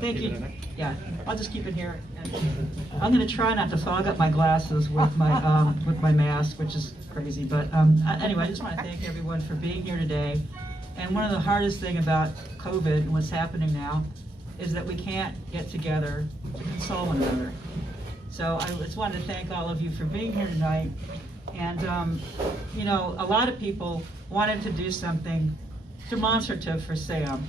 Thank you. Yeah, I'll just keep it here. And I'm going to try not to fog up my glasses with my mask, which is crazy. But anyway, I just want to thank everyone for being here today. And one of the hardest thing about COVID and what's happening now is that we can't get together to console one another. So I just wanted to thank all of you for being here tonight. And you know, a lot of people wanted to do something demonstrative for Sam.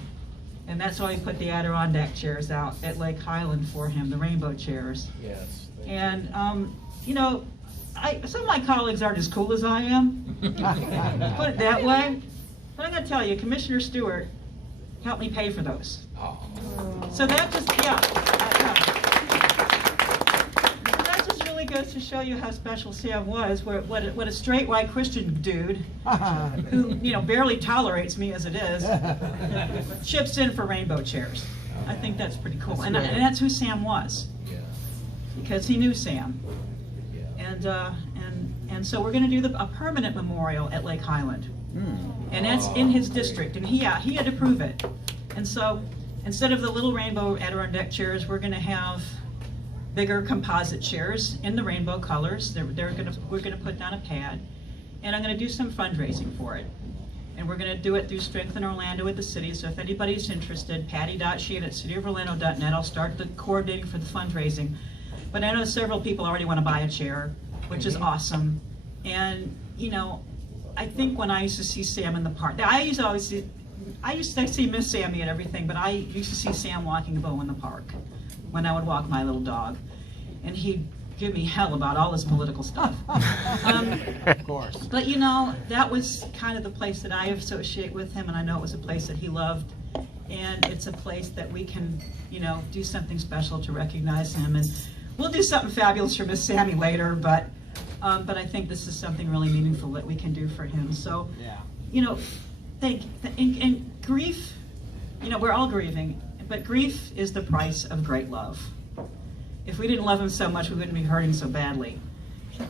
And that's why we put the Adirondack chairs out at Lake Highland for him, the rainbow chairs. Yes. And, you know, some of my colleagues aren't as cool as I am, put it that way. But I'm going to tell you, Commissioner Stewart helped me pay for those. Oh. So that just, yeah. So that just really goes to show you how special Sam was, what a straight white Christian dude who, you know, barely tolerates me as it is, chips in for rainbow chairs. I think that's pretty cool. And that's who Sam was. Yeah. Because he knew Sam. Yeah. And so we're going to do a permanent memorial at Lake Highland. And that's in his district, and he had to prove it. And so instead of the little rainbow Adirondack chairs, we're going to have bigger composite chairs in the rainbow colors. We're going to put down a pad, and I'm going to do some fundraising for it. And we're going to do it through Strengthen Orlando with the city. So if anybody's interested, Patty.Sheehan at cityoforlando.net. I'll start the coordinating for the fundraising. But I know several people already want to buy a chair, which is awesome. And you know, I think when I used to see Sam in the park, I used to see Miss Sammy and everything, but I used to see Sam walking a bow in the park when I would walk my little dog. And he'd give me hell about all this political stuff. Of course. But you know, that was kind of the place that I associate with him, and I know it was a place that he loved. And it's a place that we can, you know, do something special to recognize him. And we'll do something fabulous for Miss Sammy later, but I think this is something really meaningful that we can do for him. So, Yeah. you know, and grief, you know, we're all grieving, but grief is the price of great love. If we didn't love him so much, we wouldn't be hurting so badly.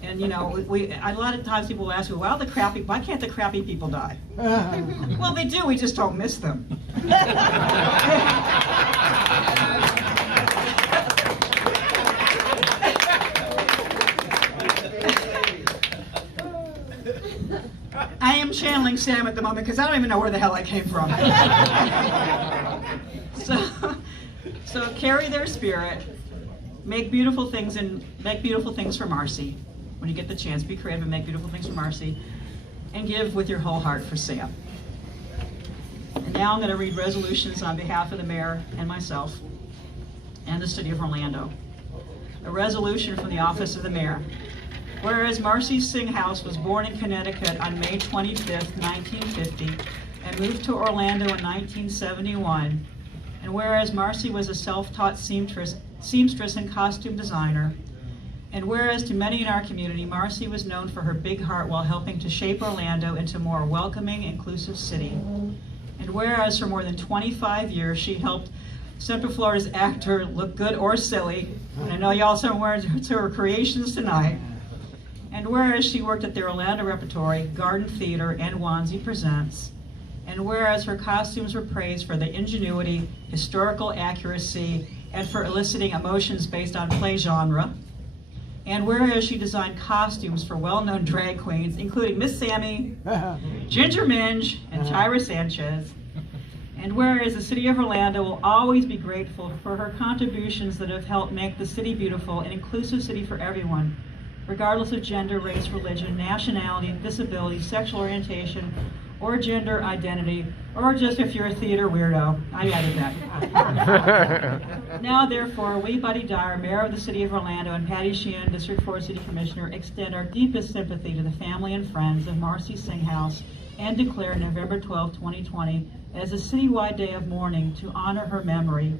And you know, a lot of times people will ask me, well, why can't the crappy people die? Well, they do, we just don't miss them. I am channeling Sam at the moment because I don't even know where the hell I came from. So carry their spirit, make beautiful things for Marcy. When you get the chance, be creative and make beautiful things for Marcy, and give with your whole heart for Sam. And now I'm going to read resolutions on behalf of the mayor and myself and the city of Orlando. A resolution from the office of the mayor. Whereas Marcy Singhaus was born in Connecticut on May 25th, 1950, and moved to Orlando in 1971, and whereas Marcy was a self-taught seamstress and costume designer, and whereas to many in our community, Marcy was known for her big heart while helping to shape Orlando into a more welcoming, inclusive city, and whereas for more than 25 years she helped Central Florida's actor look good or silly, and I know y'all somewhere to her creations tonight, and whereas she worked at the Orlando Repertory, Garden Theater, and Wannsee Presents, and whereas her costumes were praised for their ingenuity, historical accuracy, and for eliciting emotions based on play genre, and whereas she designed costumes for well-known drag queens, including Miss Sammy, Ginger Minge, and Tyra Sanchez, and whereas the city of Orlando will always be grateful for her contributions that have helped make the city beautiful, an inclusive city for everyone, regardless of gender, race, religion, nationality, disability, sexual orientation, or gender identity, or just if you're a theater weirdo. I added that. Now, therefore, we, Buddy Dyer, Mayor of the City of Orlando, and Patty Sheehan, District 4 City Commissioner, extend our deepest sympathy to the family and friends of Marcy Singhaus and declare November 12, 2020 as a citywide day of mourning to honor her memory.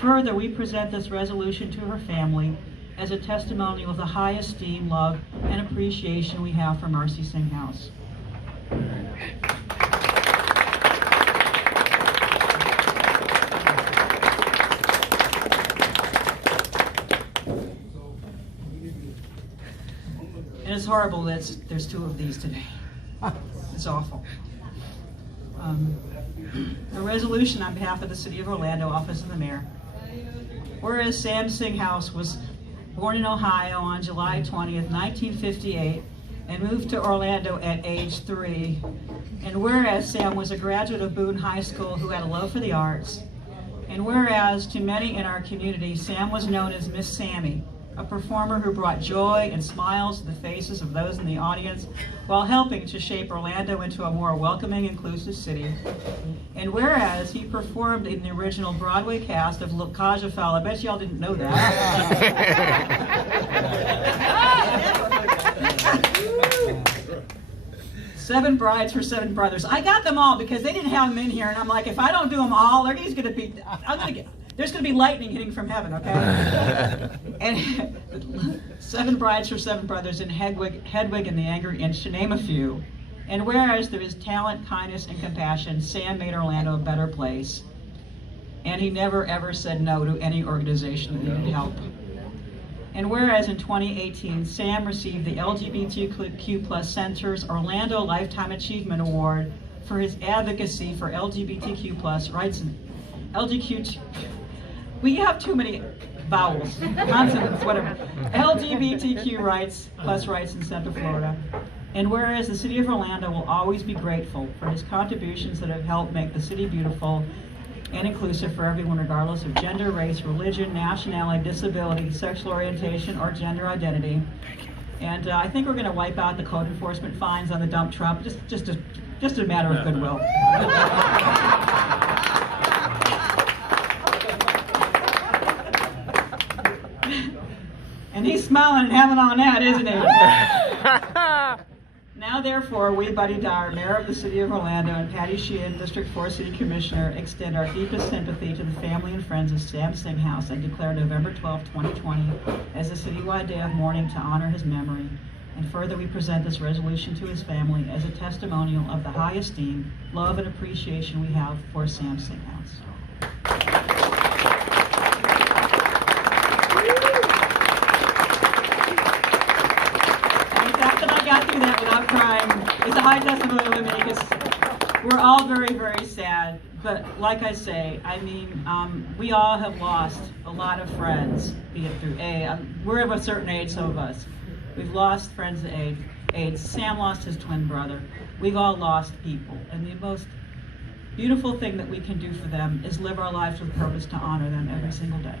Further, we present this resolution to her family as a testimony of the high esteem, love, and appreciation we have for Marcy Singhaus. And it's horrible that there's two of these today. It's awful. A resolution on behalf of the City of Orlando, Office of the Mayor. Whereas Sam Singhaus was born in Ohio on July 20th, 1958, and moved to Orlando at age 3. And whereas Sam was a graduate of Boone High School who had a love for the arts, and whereas to many in our community, Sam was known as Miss Sammy, a performer who brought joy and smiles to the faces of those in the audience while helping to shape Orlando into a more welcoming, inclusive city. And whereas he performed in the original Broadway cast of La Cage aux Folles, I bet y'all didn't know that. Seven Brides for Seven Brothers. I got them all because they didn't have them in here, and I'm like, if I don't do them all, there's going to be lightning hitting from heaven, okay? And Seven Brides for Seven Brothers and Hedwig and the Angry Inch, to name a few. And whereas there is talent, kindness, and compassion, Sam made Orlando a better place. And he never ever said no to any organization that needed help. And whereas in 2018, Sam received the LGBTQ+ Center's Orlando Lifetime Achievement Award for his advocacy for LGBTQ+ rights and we have too many vowels, consonants, whatever. LGBTQ rights in Central Florida. And whereas the city of Orlando will always be grateful for his contributions that have helped make the city beautiful and inclusive for everyone, regardless of gender, race, religion, nationality, disability, sexual orientation, or gender identity. And I think we're going to wipe out the code enforcement fines on the dump truck, just a matter of goodwill. And he's smiling and having on that, isn't he? Now, therefore, we, Buddy Dyer, Mayor of the City of Orlando, and Patty Sheehan, District 4 City Commissioner, extend our deepest sympathy to the family and friends of Sam Singhaus and declare November 12, 2020 as a citywide day of mourning to honor his memory. And further, we present this resolution to his family as a testimonial of the high esteem, love, and appreciation we have for Sam Singhaus. Without crying, it's a high testimony to me because we're all very, very sad. But like I say, I mean, we all have lost a lot of friends, be it through AIDS. We're of a certain age, some of us. We've lost friends to AIDS. Sam lost his twin brother. We've all lost people. And the most beautiful thing that we can do for them is live our lives with purpose to honor them every single day.